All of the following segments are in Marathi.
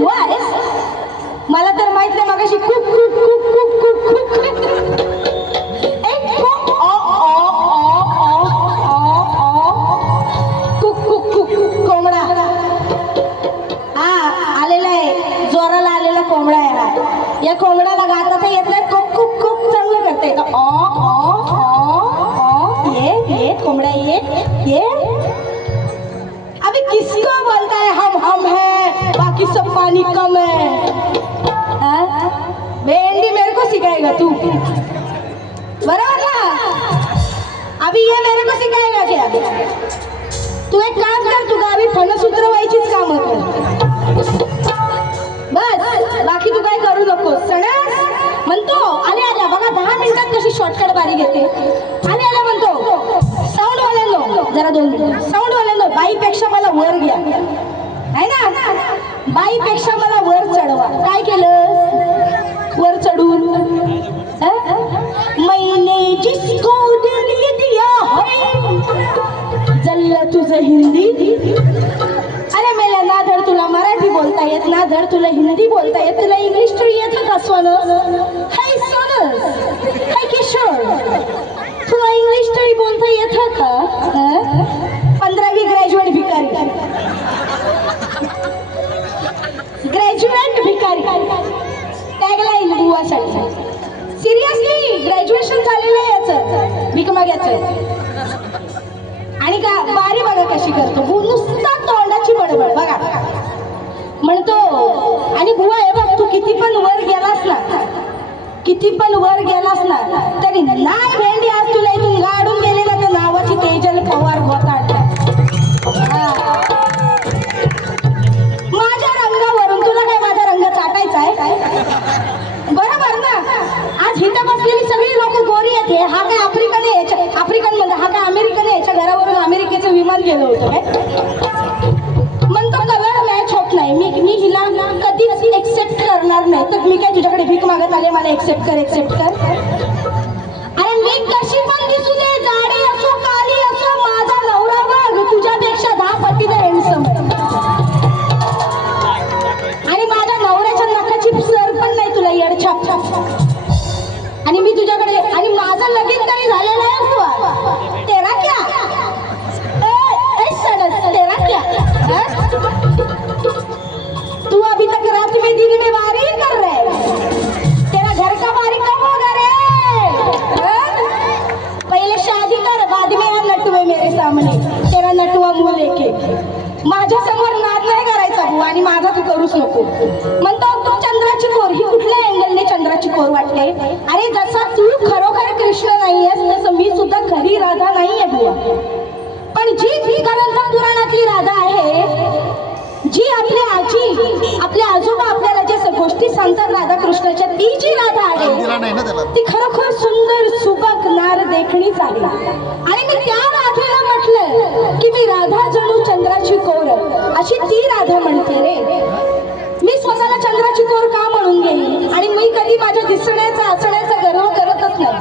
बुवा आहेस? मला तर माहित नाही. मगाशी खूप खूप खूप खूप खूप खूप एक खूप कुक कुक कुक कोंबडा हा आलेला आहे, जोराला आलेला कोंबडा आहे हा. या कोंबड्याला गाता तर येत नाही. कुक कुक कुक चांगलं करते. ये कोंबड़ा ये अभी किसको बोलता है हम है, बाकी सब पानी कम है? भेंडी मेरे को सिखाएगा तू, बराबर ना? अभी ये मेरे को सिखाएगा क्या? तू एक काम कर, तू गावी फणस उतरवायचीच काम कर बस, बाकी तू काय करू नको. सणस म्हणतो आले आल्या बघा 10 मिनिटात कशी शॉर्टकट बारी घेते. आले आल्या म्हणतो साऊंड वाल्यांनो जरा 2 मिनिट. साऊंड वाल्यांनो बाईपेक्षा मला वर घ्या, आहे ना? बाईपेक्षा मला वर चढवा. काय केलं वर चढून? मैंने जिसको दिल दिया है जल्ल तुझं हिंदी. अरे मेला ना धड तुला मराठी बोलता येत, ना धड तुला हिंदी बोलता येत, तुला इंग्लिश तरी येतं का सोनं? हाय सोनस, हाय किशोर, तुला इंग्लिश तरी बोलता येतं का? 15वी ग्रॅज्युएट भिकारी, ग्रॅज्युएट भिकारी टॅगलाईन बुवासाठी. सिरियसली ग्रॅज्युएशन झालेलं आहे याचं, भीक मागायचं. आणि का बारी बघा कशी करतो, नुसता तोंडाची बडबड बघा म्हणतो. आणि बुवा हे बघ, तू किती पण वर गेलास ना, किती पण वर गेलास ना तरी नाही भेंडी आज तुला इथून गाडून गेले ना तर नावाची तेजल पवार घोटाळते. माझ्या रंगावरून तुला काय माझा रंग चाटायचा आहे? बरोबर ना? आज इथं बसलेली सगळी लोक गोरी आहेत. हा काय आफ्रिकन आहे? आफ्रिकन म्हणजे हा काय अमेरिकन आहे? याच्या घरावरून अमेरिकेचं विमान गेलं होतं काय? म्हणतो कलर मॅच होत नाही. मी हिला कधीच एक्सेप्ट करणार नाही. तर मी काय तुझ्याकडे भीक मागत आले मला एक्सेप्ट कर, एक्सेप्ट कर? अरे मी कशी पण दिसू दे, जाडी असो काली असो, माझा नवरा बघ तुझ्यापेक्षा 10 पटीने हँडसम आहे. आणि माझ्या नवऱ्याच्या नखाची सर पण नाही तुला येडछाप. आणि मी तुझ्याकडे, आणि माझं लगीन तरी झालेलं आहे बुवा. तेरा क्या तेरा क्या? तू अभी तक रात में दिन में बारी कर रहे, तेरा घर का बारी कब होगा रे? पहले शादी कर, बाद में आ नटुए मेरे सामने, तेरा नटुआ मुंह लेके. माझ्या समोर नाद नाही करायचा बुवा, आणि माझा तू करूच नको. म्हणतो तू चंद्राची कोर. ही कुठल्या अँगलने चंद्राची कोर वाटते? अरे जसा तू खरोखर कृष्ण नाहीयेस तसं मी सुद्धा खरी राधा नाहीये बुवा. पण जी ग्रंथ पुराणातली राधा आहे, जी आपली आजी आपले आजोबा आपल्याला ज्या गोष्टी सांगतात राधा कृष्णाच्या, ती जी राधा आहे ती खरोखर सुंदर सुबक नार देखणीच आहे. आणि मी त्या राधेला म्हटलं की मी राधा जणू चंद्राची कोर, अशी ती राधा म्हणते रे. मी स्वतःला चंद्राची कोर का म्हणून गेली? आणि मी कधी माझ्या दिसण्याचा असण्याचा गर्व करतच नाही.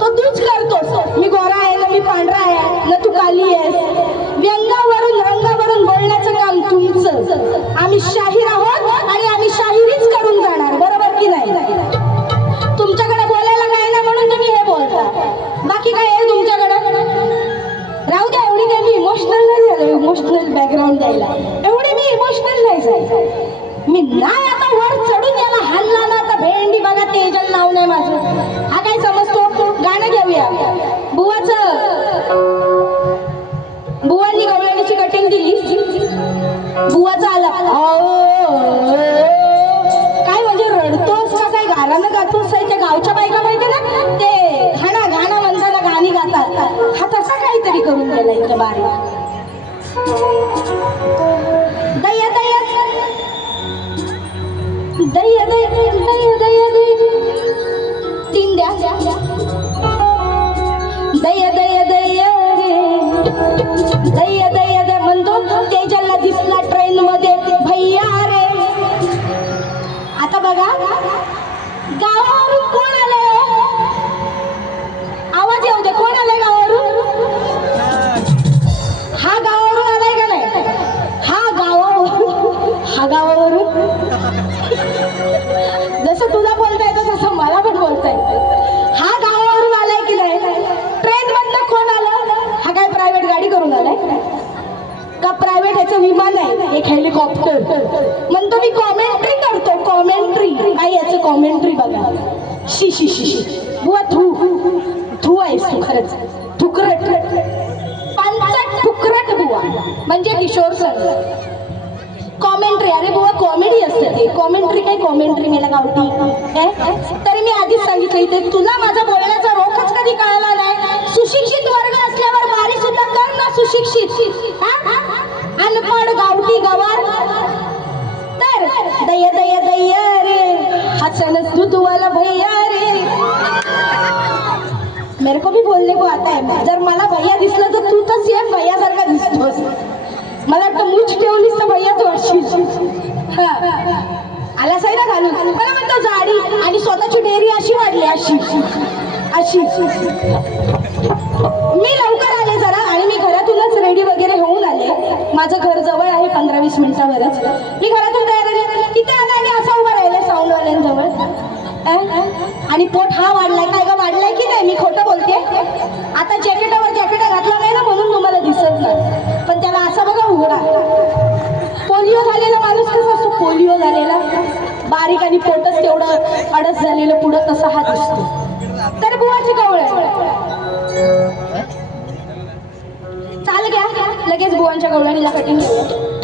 तो तूच करतोस. मी गोरा आहे ना, मी पांढरा आहे ना, तू काली आहेस. व्यंगावरून रंगावरून बोलण्याचं काम तुमचं. आम्ही शाहीर आहोत आणि आम्ही शाहिरीच करून जाणार, बरोबर की नाही? तुमच्याकडे बोलायला काय नाही म्हणून तुम्ही हे बोलता. बाकी काय आहे तुमच्याकडे? राहू द्या. एवढी काय मी इमोशनल नाही झाले, इमोशनल बॅकग्राऊंड द्यायला एवढी मी इमोशनल नाही झाले. मी नाही आता वर चढून याला हल्ला ना, आता भेंडी बघा तेजल नाव नाही माझं. हा काय समजतो? गाणं घेऊया. बुवांनी गवळणीची कटिंग दिली. बुवाचा आला काय म्हणजे रडतोस का काय, गाणं गातोस? त्या गावच्या बायका माहिती ना, ते गाणं म्हणताना गाणी गातात, हा तसा काहीतरी करून गेला इथं बारी. दया दया दया दया दया दया 3 द्या. दया दया दया रे, दया दया दया म्हणतो. तेजलला दिसला ट्रेन मध्ये भैया रे. आता बघा गावावरून कोण आलंय? आवाज येऊ दे. कोण आलंय गावावरून? हा गावावरून आलाय का नाही? हा गावावरून माझं विमान आहे, एक हेलिकॉप्टर. म्हणतो मी कॉमेंट्री करतो, कॉमेंट्री. काय याचं कॉमेंट्री बघा. शी शी शी शी बुवा, थू आहेस तू खरंच. थुकरट, पंचाट थुकरट बुवा, म्हणजे किशोर सर. कॉमेंट्री, अरे बुवा कॉमेडी असते ते. कॉमेंट्री काय कॉमेंट्री मेला गावठी. तरी मी आधीच सांगितलं इथे, तुला माझा बोलण्याचा रोखच कधी कळाला नाही. सुशिक्षित वर्ग असल्यावर बारी सुद्धा कर ना सुशिक्षित. अनपड गावठी गवार. तर दया दया दया रे, हसनच तू तुम्हाला भैया रे. मेरे को भी बोलने को आता है. जर मला भैया दिसलं तर तू तर सेम भैया सारखा दिसतोस. मला वाटतं मूछ ठेवलीस तर भैयाच वाटशील. आला साईला घालून मला म्हणतो जाडी, आणि स्वतःची डेअरी अशी वाढली, अशी अशी. मी लवकर आले जरा, आणि मी घरातूनच रेडी वगैरे होऊन आले. माझं घर जवळ आहे, 15-20 मिनिटावरच. मी घरातून तयार झाले, तिथे आला आणि असा उभा राहिले साऊंडवाल्यांजवळ. आणि पोट हा वाढलाय काय का, वाढलाय की नाही, मी खोटं बोलते. आता जॅकेटावर जॅकेट घातला नाही ना म्हणून तुम्हाला दिसत नाही, पण त्याला असा बघा उघडा. पोलिओ झालेला माणूस कसा असतो, पोलिओ झालेला बारीक, आणि पोटच तेवढं अडस झालेलं पुढं, तसा हा दिसतो. तर बुवाची कवळ चाल घ्या, लगेच बुवांच्या कवळणीला कटिंग घेऊया.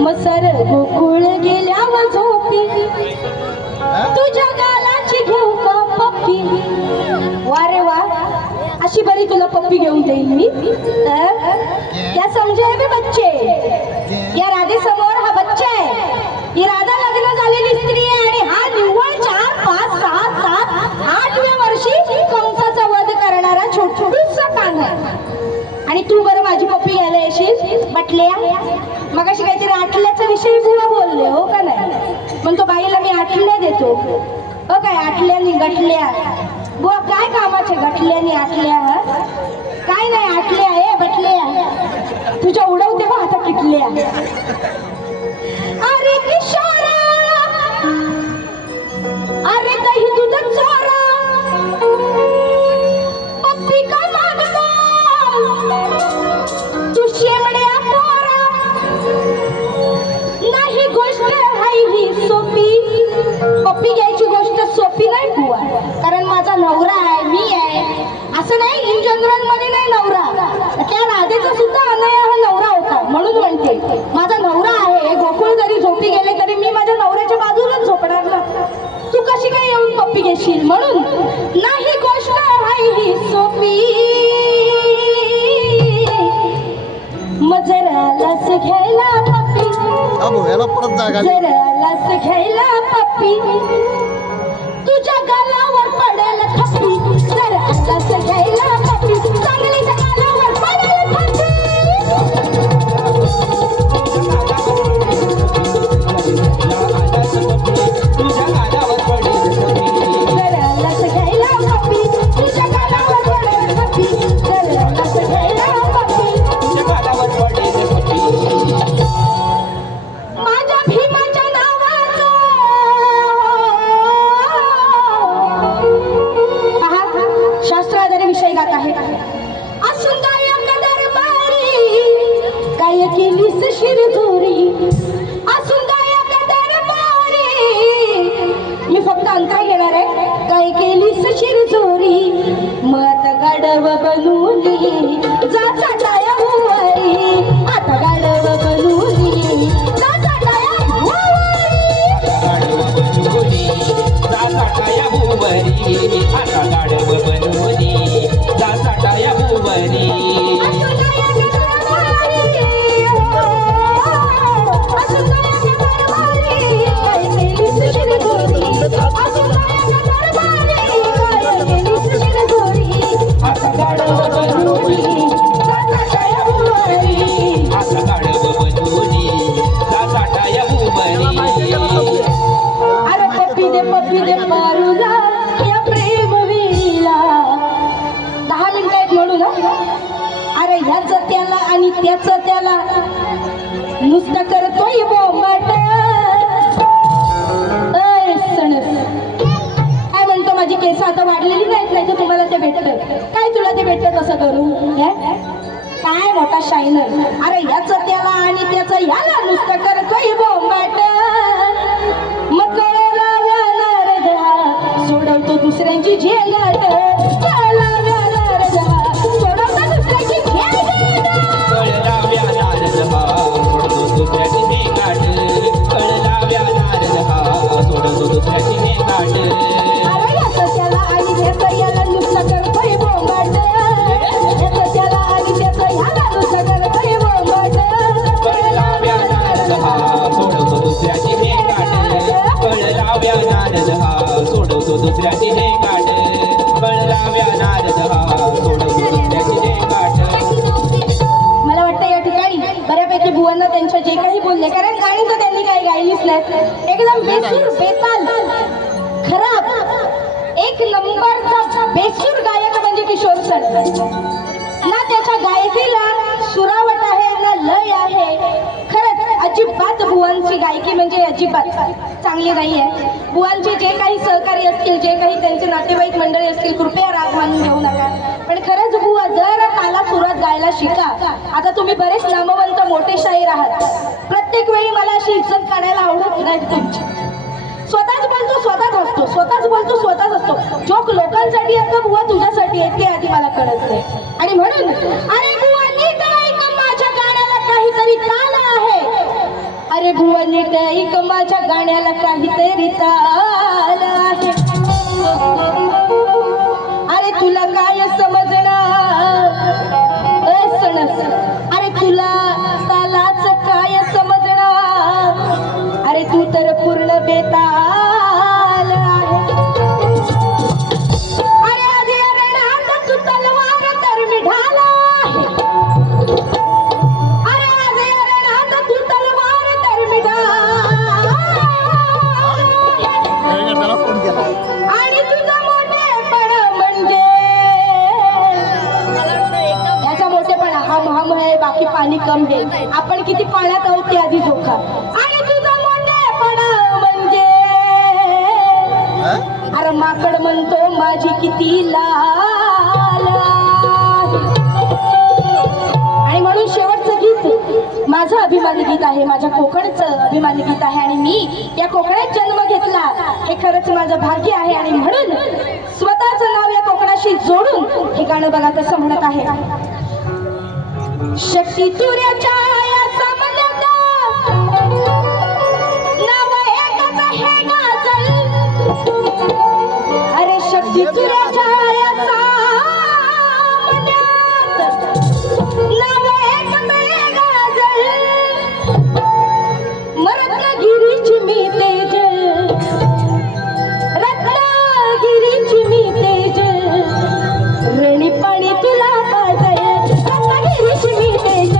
मसर गोकुळ गेल्यावर झोपी, तुझ्या गालाची घेऊ का पप्पी. वा रे वा, अशी बरी तुला पप्पी घेऊन देईल मी. क्या समजे बे बच्चे, या राधे समोर हा बच्चा आहे. ही राधा लग्न झालेली स्त्री आहे, आणि हा निव्वळ 4, 5, 6, 7, 8व्या वर्षी कंसाचा वध करणारा छोटूसा कान आहे. आणि तू बरं माझी पप्पी घ्यायला येशील बटल्या. मग अशी काहीतरी आटल्याचा विषय बुवा बोलले हो का नाही. पण तो बाईला मी आटल्या देतो. हो काय, आटल्यानी गटल्या बुवा, काय कामाचे गटल्यानी आटल्या. काय नाही, आटल्या आहे बटल्या, तुझ्या उडवते बा आता किटल्या. अरे किशोरा, अरे दही दूध चोरा, पप्पी का मागतो तू शेवड्या पोरा. नाही गोष्ट हाय ही सोपी, पप्पी घ्यायची गोष्ट सोपी नाही बुवा. कारण माझा नवरा आहे, मी आहे, असं नाही. इन जनरल मध्ये नाही नवरा, त्या राधेचा सुद्धा अनय हा नवरा होता. म्हणून म्हणते माझा नवरा आहे. गोकुळ जरी झोपी गेले तरी मी माझ्या नवऱ्याच्या बाजूलाच झोपणार ना. तू कशी काय येऊन पप्पी घेशील. म्हणून नाही गोष्ट हाय ही सोपी, जरा लस घ्यायला पप्पी, जरा लस घ्यायला पप्पी, तुझ्या गालावर पडेल थप्पी. जरा लस घ्यायला पप्पी, चांगलीच्या गालावर पडेल थप्पी. जरा लस घ्यायला पप्पी, तुझ्या गालावर पडेल थप्पी. जरा लस घ्यायला पप्पी, माझ्या भीमाच्या नावाचं बनवली जा चाटाया हुवारी आता गाढव बनवली जा चाटाया आता गाढव बनवली जा साठाया भुवरी पप्पी दे मारूला या प्रेम विहिरीला 10 मिनिटं आहेत म्हणू ना अरे ह्याचं त्याला आणि त्याचं त्याला नुसतं करतोय बोंबाट सणस काय म्हणतो माझी केस आता वाढलेली नाहीत नाही तर तुम्हाला ते भेटलं काय तुला ते भेटलं तसं करू काय मोठा शायनर अरे ह्याचं त्याला आणि त्याचं ह्याला नुसतं करतोय बोंबाट मग सोडवतो दुसऱ्यांची झेलाट सोडवतो दुसऱ्याची त्याला आणि त्याचं याला नुसतं करतोय बोंबाट याचं त्याला आणि त्याचं ह्याला नुसतं करतोय बोंबाट सोडवतो दुसऱ्याची सोडवतो दुसऱ्याची हे गाठ कळलाव्या नारद सोडवतो दुसऱ्याची हे गाठ. मला वाटतं या ठिकाणी बऱ्यापैकी बुवांना त्यांच्या जे काही बोलले कारण गाणी तर त्यांनी काही गायलीच नाहीत एकदम बेसूर बेताल खराब एक नंबरचा बेसूर गायक म्हणजे किशोर सर ना त्याच्या गायकीला सुरावट आहे ना लय आहे खरंच अजिबात बुवांची गायकी म्हणजे अजिबात चांगली नाही आहे बुवांचे जे काही सहकारी असतील जे काही त्यांचे नातेवाईक मंडळी असतील कृपया राग मानून घेऊ नका पण खरंच बुवा जर ताला सुरात गायला शिका आता तुम्ही बरेच नामवंत मोठे शाहीर आहात प्रत्येक वेळी मला अशी इज्जत काढायला आवडत नाही तुमची स्वतःच बोलतो स्वतःच असतो स्वतःच बोलतो स्वतःच असतो जोक लोकांसाठी असतो बुवा तुझ्यासाठी आहेत ते आधी मला कळत नाही आणि म्हणून अरे बुवा नीट ऐक माझ्या गाण्याला काहीतरी ताल आहे अरे बुवा नीट ऐक माझ्या गाण्याला काहीतरी ताल आहे अरे तुला काय समजणार सणस अरे तुला तालाच काय समजणार अरे तू तर पूर्ण बेताल आहे अरे आधी अरे नाथ तू तलवार तर मी ढाला अरे आधी अरे नाथ तू तलवार तर मी आणि तुझा मोठेपण म्हणजे याचा मोठेपणा हम है बाकी पाणी कम है आपण किती पाण्यात आहोत ते आधी जोखा आणि तुझा मोठेपणा म्हणजे अरे माकड म्हणतो माझी किती लाल आणि म्हणून शेवटचं गीत माझं अभिमानी गीत आहे माझ्या कोकणचं अभिमानी गीत आहे आणि मी या कोकणात जन्म घेतला हे खरंच माझं भाग्य आहे आणि म्हणून स्वतःचं नाव या कोकणाशी जोडून हे गाणं बघा कसं म्हणत आहे शक्ती तुऱ्याच्या या सामन्यात नाव एकच हे गाजल अरे शक्ती तुऱ्याच्या या सामन्यात नाव एकच हे गाजल रत्नागिरीची मी तेज रत्नागिरीची मी तेज रेणी पाणी तुला पाजल रत्नागिरीची मी तेज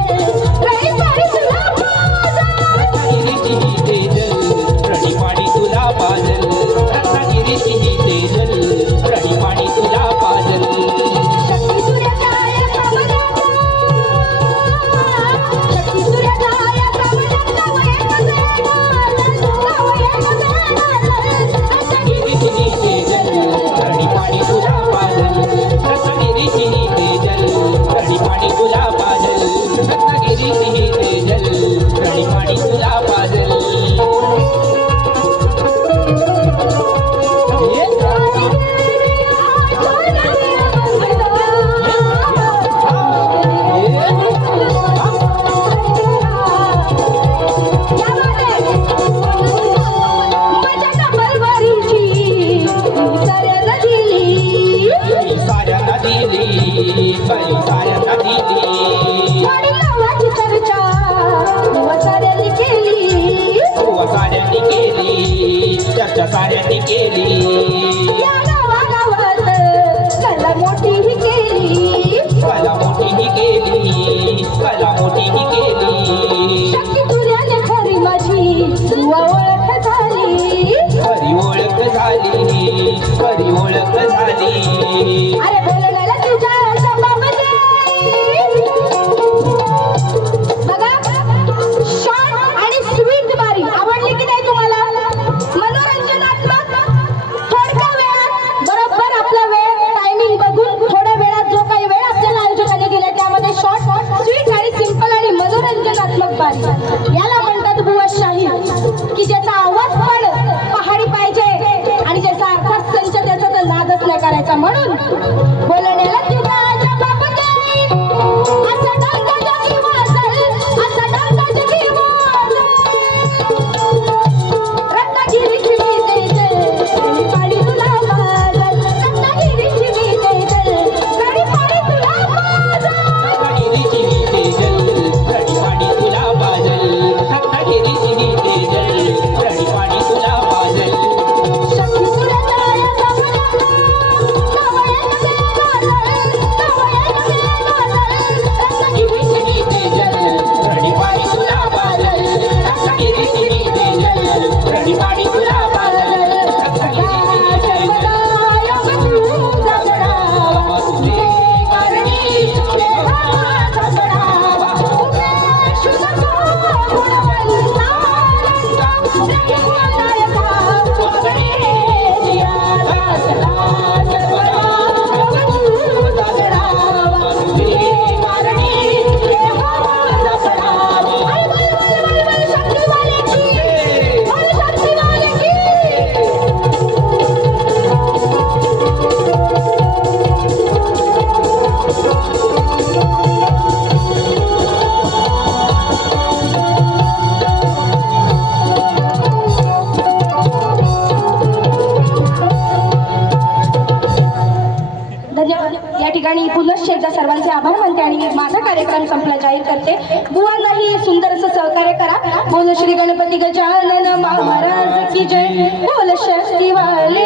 आभार मानते आणि माझा कार्यक्रम संपला जाहीर करते. बुवांनाही सुंदर असं सहकार्य करा. बोल श्री गणपती गजानन महाराज की जय. बोल शक्ती वाले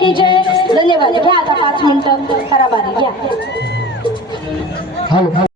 की जय. धन्यवाद. घ्या आता 5 मिनिटं करा बारी घ्या.